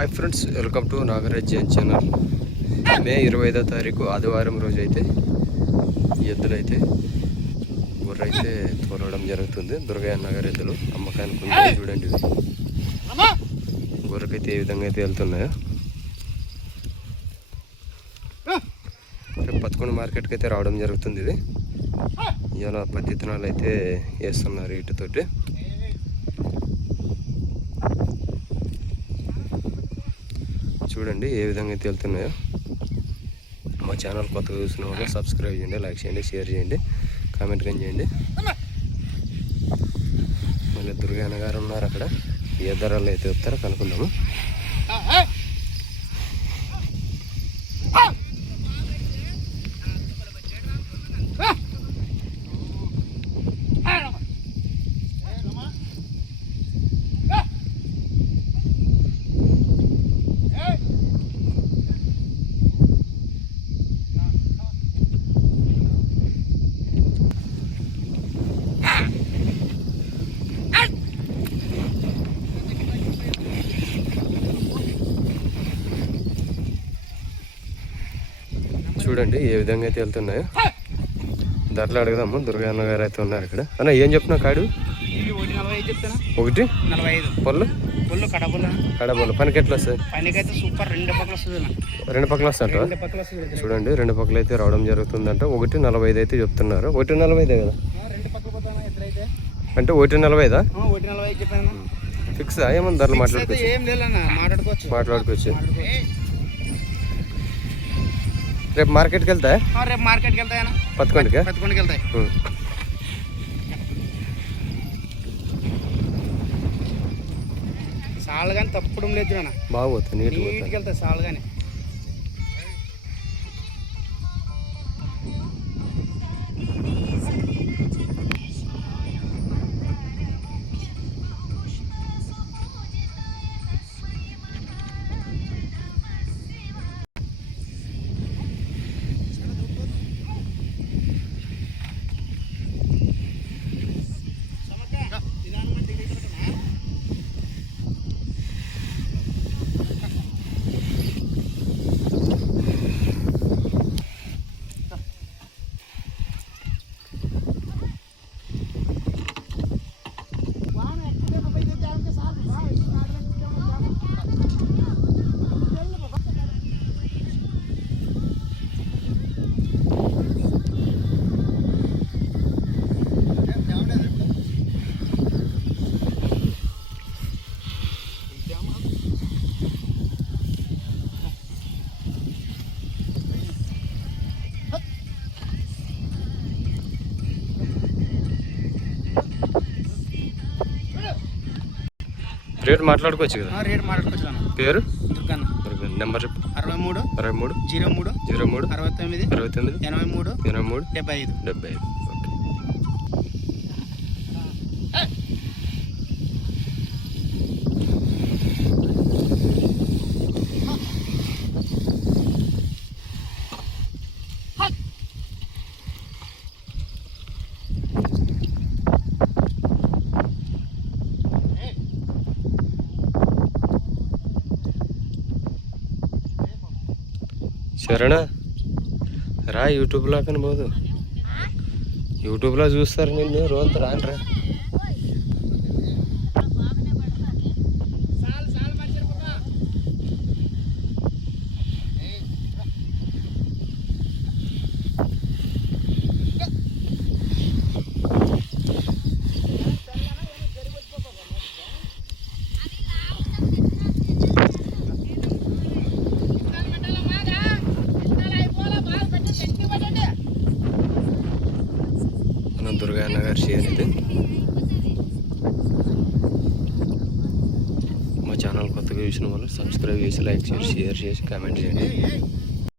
Hi friends, welcome to Nagaraj Jain channel. May 25వ తారీఖు ఆదివారం రోజు అయితే ఎద్దులైతే గొర్రె అయితే తోలడం జరుగుతుంది. దుర్గయ్య నగర్ ఎద్దులు అమ్మకానికి ఉంది. చూడండి, ఇది గొర్రెకైతే ఏ విధంగా అయితే వెళ్తున్నాయో. పదకొండు మార్కెట్కి అయితే రావడం జరుగుతుంది. ఇది ఇలా పత్తి విత్తనాలు అయితే వేస్తున్నారు వీటితోటి. చూడండి ఏ విధంగా అయితే వెళ్తున్నాయో. మా ఛానల్ కొత్తగా చూసిన వాళ్ళు సబ్స్క్రైబ్ చేయండి, లైక్ చేయండి, షేర్ చేయండి, కామెంట్ కానీ చేయండి. మళ్ళీ దుర్గాయన గారు ఉన్నారు అక్కడ. ఏ ధరలు అయితే వస్తారో కనుక్కుందాము. చూడండి ఏ విధంగా అయితే వెళ్తున్నాయో. ధరలు అడుగుదాము. దుర్గాన్న గారు అయితే ఉన్నారు ఇక్కడ. అన్న ఏం చెప్తున్నా కాడు? 1:45 పళ్ళు కడపళ్ళు. పనికి ఎట్లా వస్తుంది? రెండు పక్కల వస్తాంట. చూడండి, రెండు పక్కలు అయితే రావడం జరుగుతుందంట. 1:45 అయితే చెప్తున్నారు. 1:45 కదా అంటే 1:45 ఫిక్స్? ఏమన్నా ధరలు మాట్లాడుకోవచ్చు. రేపు మార్కెట్కి వెళ్తాయా? రేపు మార్కెట్కి వెళ్తాయా? 11కి వెళ్తాయి. సాలు కానీ తప్పడం లేదు. బాగుపోతుంది, నీట్కి వెళ్తాయి సాలు కానీ. రేట్ మాట్లాడుకోవచ్చు కదా? రేట్ మాట్లాడుకోవచ్చు. పేరు దుర్గన్న. నెంబర్ చెప్పు. 63 03 69 83 75. శరణ రా, యూట్యూబ్లో కానీ పోదు. యూట్యూబ్లో చూస్తారు నిన్ను రోజంతా. రానరా. దుర్గాన్న గారి షేర్ ఇది. మా ఛానల్ కొత్తగా చూసిన వాళ్ళు సబ్స్క్రైబ్ చేసి, లైక్ చేసి, షేర్ చేసి, కామెంట్ చేయండి.